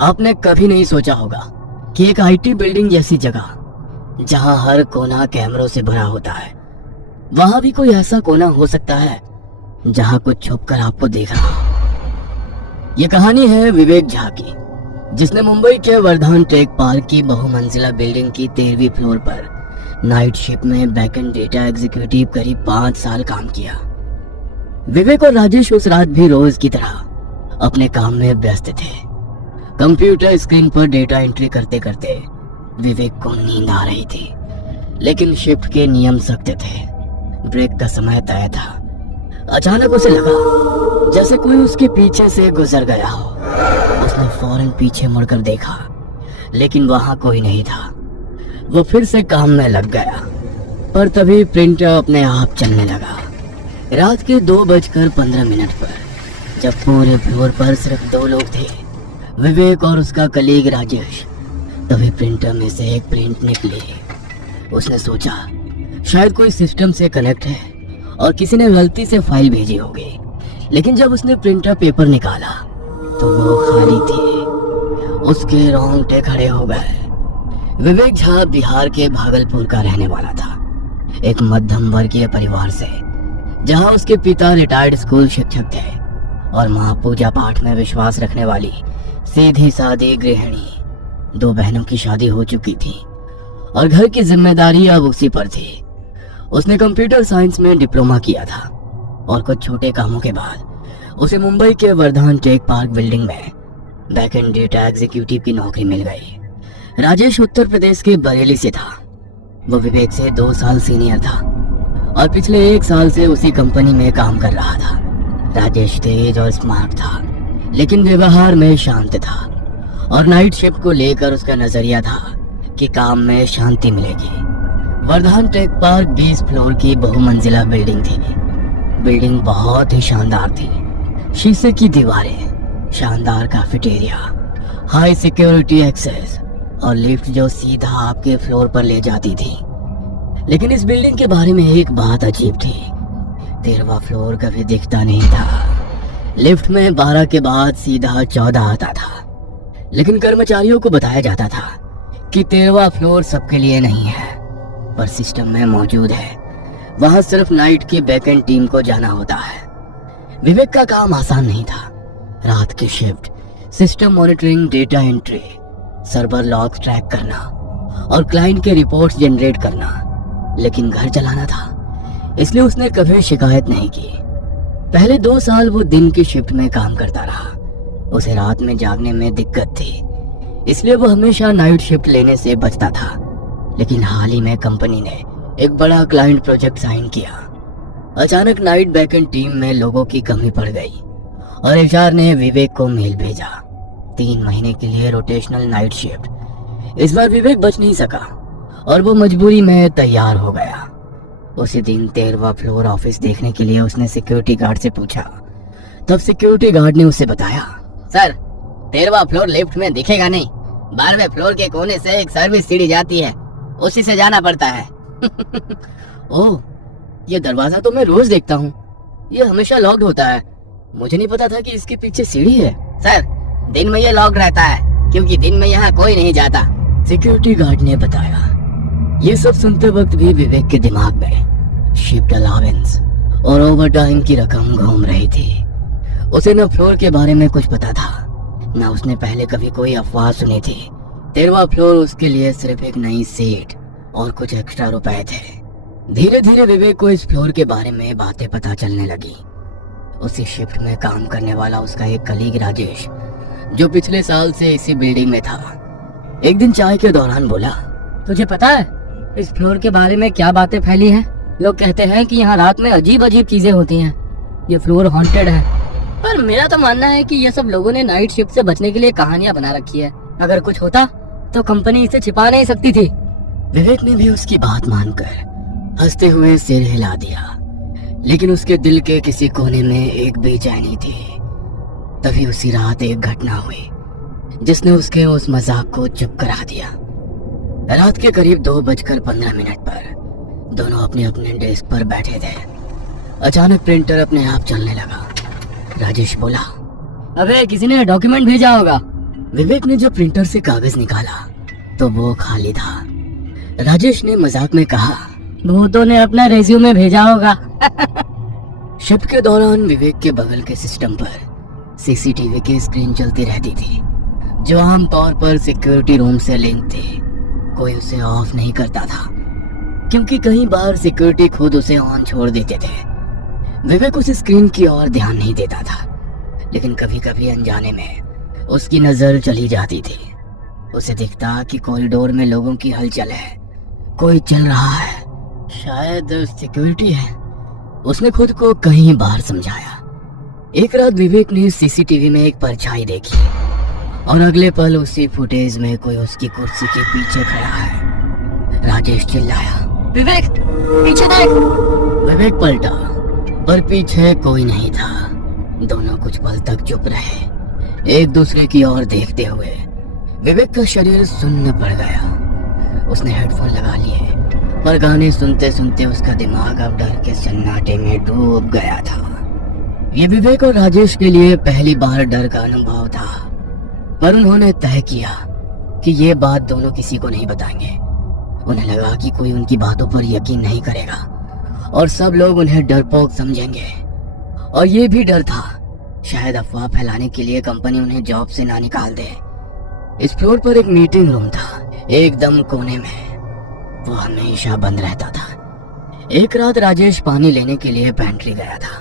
आपने कभी नहीं सोचा होगा कि एक आईटी बिल्डिंग जैसी जगह जहां हर कोना कैमरों से भरा होता है, वहां भी कोई ऐसा कोना हो सकता है जहां कुछ छुपकर आपको देख रहा हो। ये कहानी है विवेक झा की, जिसने मुंबई के वर्धमान टेक पार्क की बहुमंजिला बिल्डिंग की 13वीं फ्लोर पर नाइट शिफ्ट में बैकएंड डेटा एग्जीक्यूटिव करीब 5 साल काम किया। विवेक और राजेश उस रात भी रोज की तरह अपने काम में व्यस्त थे। कंप्यूटर स्क्रीन पर डेटा एंट्री करते करते विवेक को नींद आ रही थी, लेकिन शिफ्ट के नियम सख्त थे। ब्रेक का समय तय था। अचानक उसे लगा जैसे कोई उसके पीछे से गुजर गया हो। उसने फौरन पीछे मुड़कर देखा, लेकिन वहां कोई नहीं था। वो फिर से काम में लग गया, पर तभी प्रिंटर अपने आप चलने लगा। रात के 2:15 पर जब पूरे फ्लोर पर सिर्फ 2 लोग थे, विवेक और उसका कलीग राजेश, तभी प्रिंटर में से एक प्रिंट निकली। उसने सोचा शायद कोई सिस्टम से कनेक्ट है और किसी ने गलती से फाइल भेजी होगी, लेकिन जब उसने प्रिंटर पेपर निकाला तो वो खाली थी। उसके रोंगटे खड़े हो गए। विवेक झा बिहार के भागलपुर का रहने वाला था, एक मध्यम वर्गीय परिवार से, जहां उसके पिता रिटायर्ड स्कूल शिक्षक थे और मां पूजा पाठ में विश्वास रखने वाली सीधी सादी गृहिणी। 2 बहनों की शादी हो चुकी थी और घर की जिम्मेदारी अब उसी पर थी। उसने कंप्यूटर साइंस में डिप्लोमा किया था और कुछ छोटे कामों के बाद उसे मुंबई के वर्धमान टेक पार्क बिल्डिंग में बैकएंड डेटा एग्जीक्यूटिव की नौकरी मिल गई। राजेश उत्तर प्रदेश के बरेली से था। वो विवेक से 2 साल सीनियर था और पिछले 1 साल से उसी कंपनी में काम कर रहा था। राजेश तेज और स्मार्ट था, लेकिन व्यवहार में शांत था और नाइट शिफ्ट को लेकर उसका नजरिया था कि काम में शांति मिलेगी। वर्धमान टेक पार्क 20 फ्लोर की बहुमंजिला बिल्डिंग थी। बिल्डिंग बहुत ही शानदार थी। शीशे की दीवारें, शानदार कैफेटेरिया, हाई सिक्योरिटी एक्सेस और लिफ्ट जो सीधा आपके फ्लोर पर ले जाती थी। लेकिन इस बिल्डिंग के बारे में एक बात अजीब थी। 13वां फ्लोर कभी दिखता नहीं था। लिफ्ट में 12 के बाद सीधा 14 आता था, लेकिन कर्मचारियों को बताया जाता था कि 13वां फ्लोर सबके लिए नहीं है, पर सिस्टम में मौजूद है। वहां सिर्फ नाइट की बैकएंड टीम को जाना होता है। विवेक का काम आसान नहीं था। रात की shift, system monitoring, data entry, server log track करना और क्लाइंट के रिपोर्ट्स जनरेट करना, लेकिन घर चलाना था, इसलिए उसने कभी शिकायत नहीं की। पहले 2 साल वो दिन की शिफ्ट में काम करता रहा। उसे रात में जागने में दिक्कत थी, इसलिए वो हमेशा नाइट शिफ्ट लेने से बचता था। लेकिन हाल ही में कंपनी ने एक बड़ा क्लाइंट प्रोजेक्ट साइन किया। अचानक नाइट बैकएंड टीम में लोगों की कमी पड़ गई और एचआर ने विवेक को मेल भेजा 3 महीने के लिए रोटेशनल नाइट शिफ्ट। इस बार विवेक बच नहीं सका और वो मजबूरी में तैयार हो गया। उसी दिन 13वां फ्लोर ऑफिस देखने के लिए उसने सिक्योरिटी गार्ड से पूछा। तब सिक्योरिटी गार्ड ने उसे बताया, सर 13वां फ्लोर लिफ्ट में दिखेगा नहीं। 12वें फ्लोर के कोने से एक सर्विस सीढ़ी जाती है, उसी से जाना पड़ता है। ओह, ये दरवाजा तो मैं रोज देखता हूँ, ये हमेशा लॉक्ड होता है। मुझे नहीं पता था कि इसके पीछे सीढ़ी है। सर दिन में ये लॉक्ड रहता है क्योंकि दिन में यहाँ कोई नहीं जाता, सिक्योरिटी गार्ड ने बताया। ये सब सुनते वक्त भी विवेक के दिमाग में शिफ्ट अलावेंस और ओवरटाइम की रकम घूम रही थी। उसे न फ्लोर के बारे में कुछ पता था, न उसने पहले कभी कोई अफवाह सुनी थी। 13वां फ्लोर उसके लिए सिर्फ एक नई सीट और कुछ एक्स्ट्रा रुपए थे। धीरे धीरे विवेक को इस फ्लोर के बारे में बातें पता चलने लगी। उसी शिफ्ट में काम करने वाला उसका एक कलीग राजेश, जो पिछले साल से इसी बिल्डिंग में था, एक दिन चाय के दौरान बोला, तुझे पता है इस फ्लोर के बारे में क्या बातें फैली हैं? लोग कहते हैं कि यहाँ रात में अजीब अजीब चीजें होती हैं। ये फ्लोर हॉन्टेड है। पर मेरा तो मानना है कि ये सब लोगों ने नाइट शिफ्ट से बचने के लिए कहानियां बना रखी है। अगर कुछ होता तो कंपनी इसे छिपा नहीं सकती थी। विवेक ने भी उसकी बात मानकर हंसते हुए सिर हिला दिया, लेकिन उसके दिल के किसी कोने में एक बेचैनी थी। तभी उसी रात एक घटना हुई जिसने उसके उस मजाक को चुप करा दिया। रात के करीब 2:15 पर दोनों अपने अपने डेस्क पर बैठे थे। अचानक प्रिंटर अपने आप चलने लगा। राजेश बोला, अबे किसी ने डॉक्यूमेंट भेजा होगा। विवेक ने जब प्रिंटर से कागज निकाला तो वो खाली था। राजेश ने मजाक में कहा, भूतों ने अपना रेज्यूमे भेजा होगा। शिफ्ट के दौरान विवेक के बगल के सिस्टम पर सीसीटीवी की स्क्रीन चलती रहती थी, जो आमतौर पर सिक्योरिटी रूम से लिंक थी। कोई उसे ऑफ नहीं करता था, क्योंकि कई बार सिक्योरिटी खुद उसे ऑन छोड़ देते थे। विवेक उस स्क्रीन की ओर ध्यान नहीं देता था, लेकिन कभी कभी अनजाने में उसकी नजर चली जाती थी। उसे दिखता कि कॉरिडोर में लोगों की हलचल है, कोई चल रहा है, शायद सिक्योरिटी है। उसने खुद को कई बार समझाया। एक रात विवेक ने सीसीटीवी में एक परछाई देखी और अगले पल उसी फुटेज में कोई उसकी कुर्सी के पीछे खड़ा है। राजेश चिल्लाया, विवेक पीछे देख। विवेक पलटा, पर पीछे कोई नहीं था। दोनों कुछ पल तक चुप रहे, एक दूसरे की ओर देखते हुए। विवेक का शरीर सुन्न पड़ गया। उसने हेडफोन लगा लिए, पर गाने सुनते सुनते उसका दिमाग अब डर के सन्नाटे में डूब गया था। ये विवेक और राजेश के लिए पहली बार डर का अनुभव था, पर उन्होंने तय किया कि ये बात दोनों किसी को नहीं बताएंगे। उन्हें लगा कि कोई उनकी बातों पर यकीन नहीं करेगा और सब लोग उन्हें डरपोक समझेंगे। और ये भी डर था, शायद अफवाह फैलाने के लिए कंपनी उन्हें जॉब से ना निकाल दे। इस फ्लोर पर एक मीटिंग रूम था, एकदम कोने में। वो हमेशा बंद रहता था। एक रात राजेश पानी लेने के लिए पेंट्री गया था।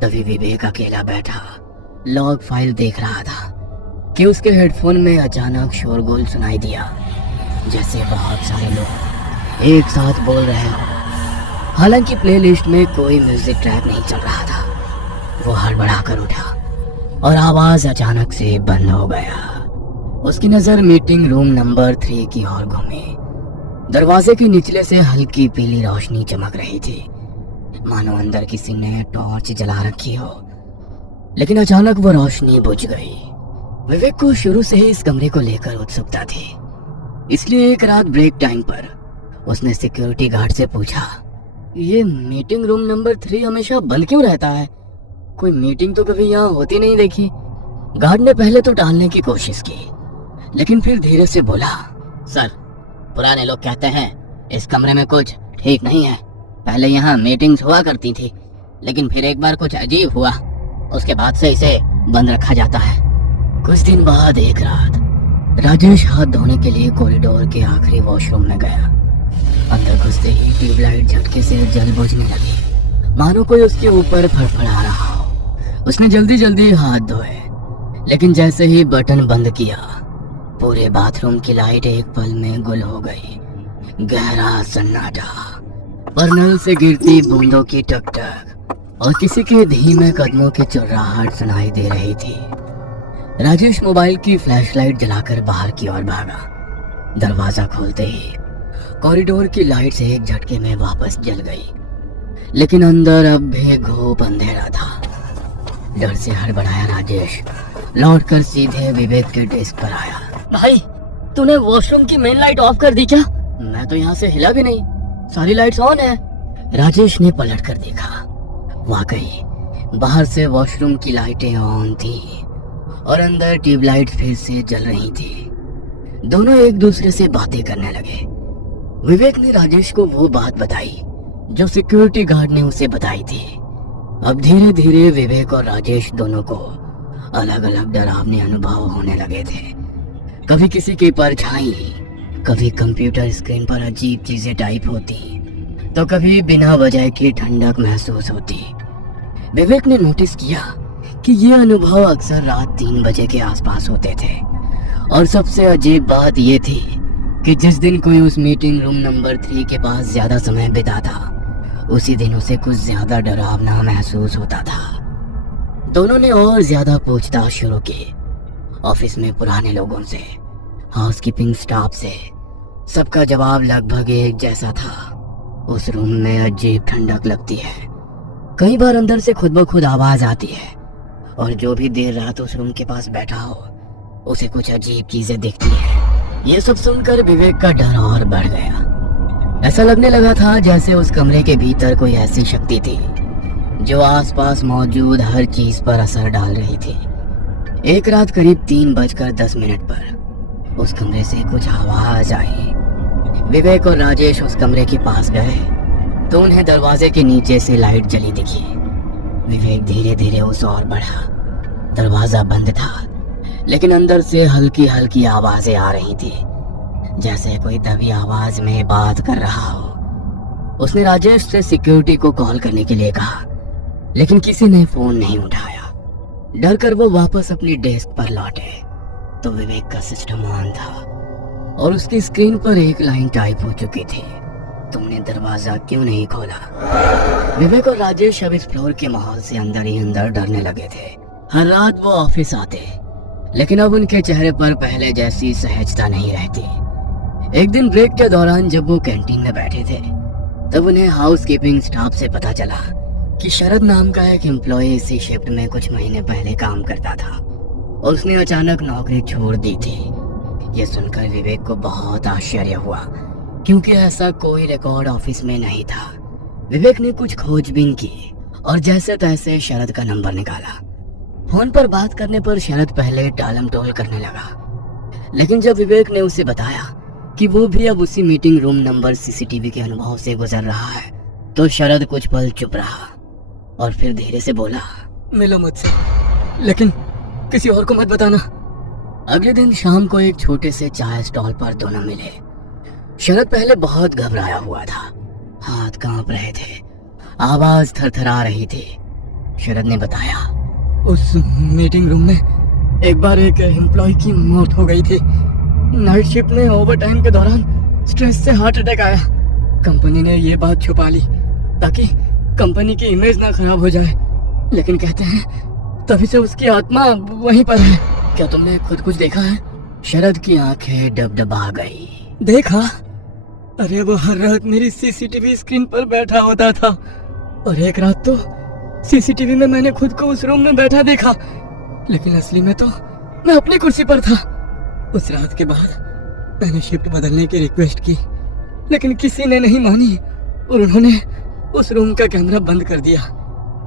तभी विवेक अकेला बैठा लॉग फाइल देख रहा था कि उसके हेडफोन में अचानक शोरगुल सुनाई दिया, जैसे बहुत सारे लोग एक साथ बोल रहे हो। हालांकि प्लेलिस्ट में कोई म्यूजिक ट्रैक नहीं चल रहा था। वो हड़बड़ा कर उठा और आवाज अचानक से बंद हो गया। उसकी नजर मीटिंग रूम नंबर 3 की ओर घूमी। दरवाजे के निचले से हल्की पीली रोशनी चमक रही थी, मानो अंदर किसी ने टॉर्च जला रखी हो। लेकिन अचानक वो रोशनी बुझ गई। विवेक को शुरू से ही इस कमरे को लेकर उत्सुकता थी, इसलिए एक रात ब्रेक टाइम पर उसने सिक्योरिटी गार्ड से पूछा, ये मीटिंग रूम नंबर 3 हमेशा बंद क्यों रहता है? कोई मीटिंग तो कभी यहाँ होती नहीं देखी। गार्ड ने पहले तो टालने की कोशिश की, लेकिन फिर धीरे से बोला, सर, पुराने लोग कहते हैं इस कमरे में कुछ ठीक नहीं है। पहले यहाँ मीटिंग्स हुआ करती थी, लेकिन फिर एक बार कुछ अजीब हुआ, उसके बाद से इसे बंद रखा जाता है। कुछ दिन बाद एक रात राजेश हाथ धोने के लिए कॉरिडोर के आखिरी वॉशरूम में गया। अंदर घुसते ही ट्यूबलाइट झटके से जल बुझने लगी, मानो कोई उसके ऊपर फड़फड़ा रहा हो। उसने जल्दी जल्दी हाथ धोए, लेकिन जैसे ही बटन बंद किया, पूरे बाथरूम की लाइट एक पल में गुल हो गई। गहरा सन्नाटा, पर नल से गिरती बूंदों की टकटक और किसी के धीमे कदमों की चिर्राहट सुनाई दे रही थी। राजेश मोबाइल की फ्लैशलाइट जलाकर बाहर की ओर भागा। दरवाजा खोलते ही कॉरिडोर की लाइट से एक झटके में वापस जल गई, लेकिन अंदर अब भी घोप अंधेरा था। डर से हड़बड़ाया राजेश लौटकर सीधे विवेक के डेस्क पर आया। भाई, तूने वॉशरूम की मेन लाइट ऑफ कर दी क्या? मैं तो यहाँ से हिला भी नहीं, सारी लाइट्स ऑन है। राजेश ने पलट कर देखा। वाकई बाहर से वॉशरूम की लाइटें ऑन थी और अंदर ट्यूबलाइट फिर से जल रही थी। दोनों एक दूसरे से बातें करने लगे। विवेक ने राजेश को वो बात बताई जो सिक्योरिटी गार्ड ने उसे बताई थी। अब धीरे धीरे विवेक और राजेश दोनों को अलग अलग डरावने अनुभव होने लगे थे। कभी किसी की परछाई, कभी कंप्यूटर स्क्रीन पर अजीब चीजें टाइप होती, तो कभी बिना वजह की ठंडक महसूस होती। विवेक ने नोटिस किया कि ये अनुभव अक्सर रात 3 बजे के आसपास होते थे। और सबसे अजीब बात ये थी कि जिस दिन कोई उस मीटिंग रूम नंबर 3 के पास ज्यादा समय बिताता, उसी दिन उसे कुछ ज्यादा डरावना महसूस होता था। दोनों ने और ज्यादा पूछताछ शुरू की। ऑफिस में पुराने लोगों से, हाउसकीपिंग स्टाफ से, सबका जवाब लगभग एक जैसा था। उस रूम में अजीब ठंडक लगती है। कई बार अंदर से खुद ब खुद आवाज आती है, और जो भी देर रात उस रूम के पास बैठा हो, उसे कुछ अजीब चीजें दिखती है। ये सब सुनकर विवेक का डर और बढ़ गया। ऐसा लगने लगा था जैसे उस कमरे के भीतर कोई ऐसी शक्ति थी जो आसपास मौजूद हर चीज पर असर डाल रही थी। एक रात करीब 3:10 पर उस कमरे से कुछ आवाज आई। विवेक और राजेश उस कमरे के पास गए तो उन्हें दरवाजे के नीचे से लाइट जली दिखी। विवेक धीरे धीरे उस ओर बढ़ा। दरवाजा बंद था, लेकिन अंदर से हल्की हल्की आवाजें आ रही थी, जैसे कोई दबी आवाज में बात कर रहा हो। उसने राजेश से सिक्योरिटी को कॉल करने के लिए कहा, लेकिन किसी ने फोन नहीं उठाया। डर कर वो वापस अपनी डेस्क पर लौटे तो विवेक का सिस्टम ऑन था और उसकी स्क्रीन पर एक लाइन टाइप हो चुकी थी, तुमने दरवाजा क्यों नहीं खोला। विवेक और राजेश अब इस फ्लोर के माहौल से अंदर ही अंदर डरने लगे थे। हर रात वो ऑफिस आते, लेकिन अब उनके चेहरे पर पहले जैसी सहजता नहीं रहती। एक दिन ब्रेक के दौरान जब वो कैंटीन में बैठे थे तब उन्हें हाउसकीपिंग स्टाफ से पता चला कि शरद नाम का एक एम्प्लॉय इसी शिफ्ट में कुछ महीने पहले काम करता था और उसने अचानक नौकरी छोड़ दी थी। ये सुनकर विवेक को बहुत आश्चर्य हुआ, क्योंकि ऐसा कोई रिकॉर्ड ऑफिस में नहीं था। विवेक ने कुछ खोजबीन की और जैसे तैसे शरद का नंबर निकाला। फोन पर बात करने पर शरद पहले टालम टोल करने लगा, लेकिन जब विवेक ने उसे बताया कि वो भी अब उसी मीटिंग रूम नंबर सीसीटीवी के अनुभव से गुजर रहा है तो शरद कुछ पल चुप रहा और फिर धीरे से बोला, मिलो मुझसे, लेकिन किसी और को मत बताना। अगले दिन शाम को एक छोटे से चाय स्टॉल पर दोनों मिले। शरद पहले बहुत घबराया हुआ था, हाथ कांप रहे थे, आवाज थरथरा रही थी। शरद ने बताया, उस मीटिंग रूम में एक बार एक एम्प्लॉय की मौत हो गई थी। नाइट शिफ्ट में ओवरटाइम के दौरान स्ट्रेस से हार्ट अटैक आया। कंपनी ने ये बात छुपा ली ताकि कंपनी की इमेज ना खराब हो जाए, लेकिन कहते हैं तभी से उसकी आत्मा वहीं पर है। क्या तुमने खुद कुछ देखा है? शरद की आंखें डबडबा गई। देखा? अरे वो हर रात मेरी सीसीटीवी स्क्रीन पर बैठा होता था और एक रात तो सीसीटीवी में मैंने खुद को उस रूम में बैठा देखा, लेकिन असली में तो मैं अपनी कुर्सी पर था। उस रात के बाद मैंने शिफ्ट बदलने की रिक्वेस्ट की, लेकिन किसी ने नहीं मानी और उन्होंने उस रूम का कैमरा बंद कर दिया।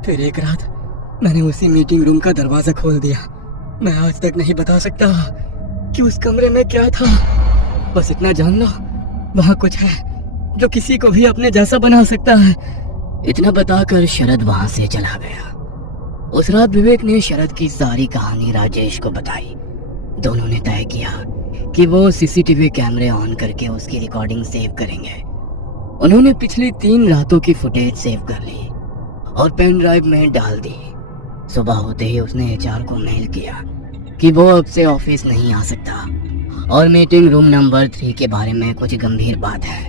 फिर एक रात मैंने उसी मीटिंग रूम का दरवाजा खोल दिया। मैं आज तक नहीं बता सकता कि उस कमरे में क्या था, बस इतना जान लो वहाँ कुछ है जो किसी को भी अपने जैसा बना सकता है। इतना बताकर शरद वहां से चला गया। उस रात विवेक ने शरद की सारी कहानी राजेश को बताई। दोनों ने तय किया कि वो सीसीटीवी कैमरे ऑन करके उसकी रिकॉर्डिंग सेव करेंगे। उन्होंने पिछली 3 रातों की फुटेज सेव कर ली और पेन ड्राइव में डाल दी। सुबह होते ही उसने एचआर को मेल किया कि वो अब से ऑफिस नहीं आ सकता और मीटिंग रूम नंबर 3 के बारे में कुछ गंभीर बात है।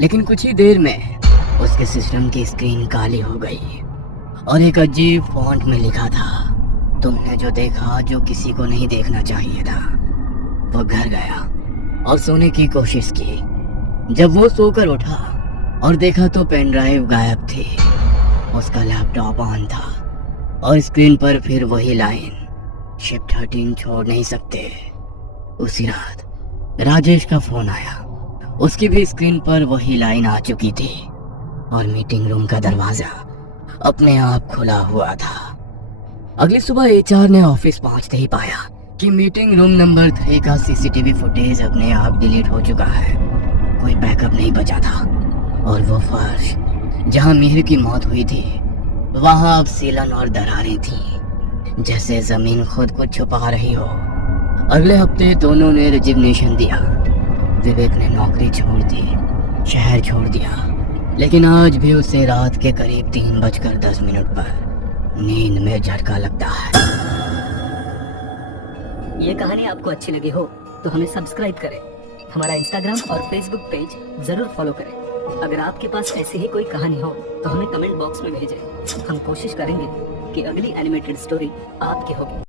लेकिन कुछ ही देर में उसके सिस्टम की स्क्रीन काली हो गई और एक अजीब फॉन्ट में लिखा था, तुमने जो देखा जो किसी को नहीं देखना चाहिए था। वो घर गया और सोने की कोशिश की। जब वो सोकर उठा और देखा तो पेन ड्राइव गायब थी, उसका लैपटॉप ऑन था और स्क्रीन पर फिर वही लाइन, शिफ्ट 13 छोड़ नहीं सकते। उसी रात राजेश का फोन आया, उसकी भी स्क्रीन पर वही लाइन आ चुकी थी और मीटिंग रूम का दरवाजा अपने आप खुला हुआ था। अगली सुबह एचआर ने ऑफिस पहुंचते ही पाया कि मीटिंग रूम नंबर 3 का सीसीटीवी फुटेज अपने आप डिलीट हो चुका है। कोई बैकअप नहीं बचा था और वो फर्श जहां मिहिर की मौत हुई थी वहां अब सीलन और दरारें थी, जैसे जमीन खुद को छुपा रही हो। अगले हफ्ते दोनों ने रिजिग्नेशन दिया। विवेक ने नौकरी छोड़ दी, शहर छोड़ दिया, लेकिन आज भी उसे रात के करीब 3:10 पर नींद में झटका लगता है। ये कहानी आपको अच्छी लगी हो तो हमें सब्सक्राइब करें, हमारा इंस्टाग्राम और फेसबुक पेज जरूर फॉलो करें। अगर आपके पास ऐसी ही कोई कहानी हो तो हमें कमेंट बॉक्स में भेजें। हम कोशिश करेंगे कि अगली एनिमेटेड स्टोरी आपकी होगी।